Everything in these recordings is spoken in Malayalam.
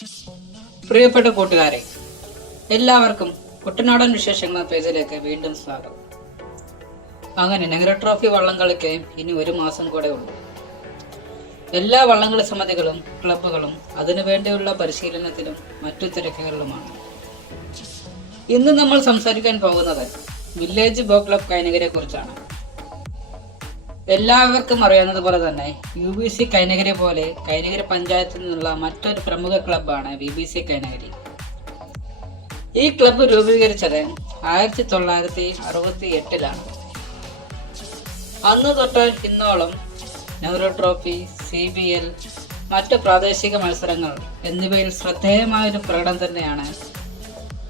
പ്രിയപ്പെട്ട കൂട്ടുകാരെ, എല്ലാവർക്കും കുട്ടനാടൻ വിശേഷങ്ങൾ പേജിലേക്ക് വീണ്ടും സ്വാഗതം. അങ്ങനെ നെഹ്റു ട്രോഫി വള്ളംകളിക്ക് ഇനി 1 മാസം കൂടെ ഉള്ളൂ. എല്ലാ വള്ളംകളി സമിതികളും ക്ലബ്ബുകളും അതിനുവേണ്ടിയുള്ള പരിശീലനത്തിലും മറ്റു തിരക്കുകളിലുമാണ്. ഇന്ന് നമ്മൾ സംസാരിക്കാൻ പോകുന്നത് വില്ലേജ് ബോട്ട് ക്ലബ് കൈനഗിരിയെ കുറിച്ചാണ്. എല്ലാവർക്കും അറിയാവുന്നതുപോലെ തന്നെ UBC കൈനഗിരി പോലെ കൈനഗിരി പഞ്ചായത്തിൽ നിന്നുള്ള മറ്റൊരു പ്രമുഖ ക്ലബ്ബാണ് VBC കൈനഗിരി. ഈ ക്ലബ്ബ് രൂപീകരിച്ചത് 1968-ലാണ്. അന്ന് തൊട്ട് ഇന്നോളം നെഹ്റു ട്രോഫി, CBL, മറ്റ് പ്രാദേശിക മത്സരങ്ങൾ എന്നിവയിൽ ശ്രദ്ധേയമായൊരു പ്രകടനം തന്നെയാണ്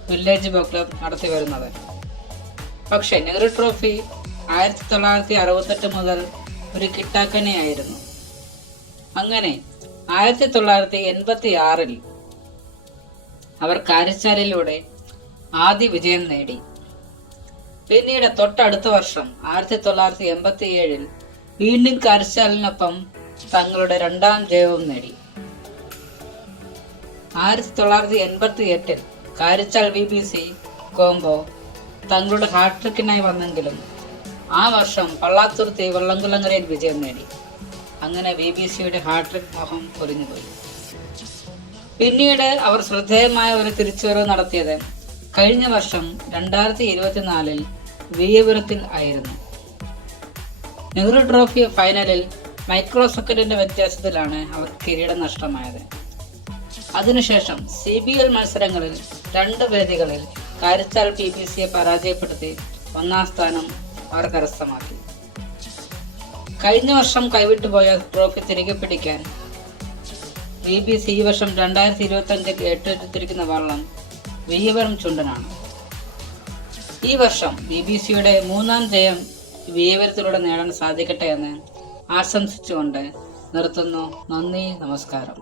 വില്ലേജ് ബോട്ട് ക്ലബ് നടത്തി വരുന്നത്. പക്ഷേ നെഹ്റു ട്രോഫി 1968 മുതൽ ഒരു കിട്ടാക്കനെയായിരുന്നു. അങ്ങനെ 1986-ൽ അവർ കാരിച്ചാലിലൂടെ ആദ്യ വിജയം നേടി. പിന്നീട് തൊട്ടടുത്ത വർഷം 1987-ൽ വീണ്ടും കാരിച്ചാലിനൊപ്പം തങ്ങളുടെ 2ാം ജയവും നേടി. 1988-ൽ കാരിച്ചാൽ VBC കോംബോ തങ്ങളുടെ ഹാട്രിക്കിനായി വന്നെങ്കിലും ആ വർഷം പള്ളാത്തുരുത്തി വള്ളംകുളങ്ങരയിൽ വിജയം നേടി. അങ്ങനെ VBCയുടെ ഹാട്രിക് മോഹം പൊലിഞ്ഞുപോയി. പിന്നീട് അവർ ശ്രദ്ധേയമായ ഒരു തിരിച്ചുവരവ് നടത്തിയത് കഴിഞ്ഞ വർഷം 2024-ൽ വിയ്യപുരത്തിൽ ആയിരുന്നു. നെഹ്റു ട്രോഫി ഫൈനലിൽ മൈക്രോ സെക്കൻഡിന്റെ വ്യത്യാസത്തിലാണ് അവർ കിരീടം നഷ്ടമായത്. അതിനുശേഷം CBL മത്സരങ്ങളിൽ 2 വേദികളിൽ കാരിച്ചാൽ VBCയെ പരാജയപ്പെടുത്തി 1ാം സ്ഥാനം അവർ കരസ്ഥമാക്കി. കഴിഞ്ഞ വർഷം കൈവിട്ടുപോയ ട്രോഫി തിരികെ പിടിക്കാൻ VBC ഈ വർഷം 2025-ൽ ഏറ്റെടുത്തിരിക്കുന്ന വള്ളം വിയ്യപുരം ചുണ്ടനാണ്. ഈ വർഷം VBCയുടെ 3ാം ജയം വിയ്യപുരത്തിലൂടെ നേടാൻ സാധിക്കട്ടെ എന്ന് ആശംസിച്ചുകൊണ്ട് നിർത്തുന്നു. നന്ദി, നമസ്കാരം.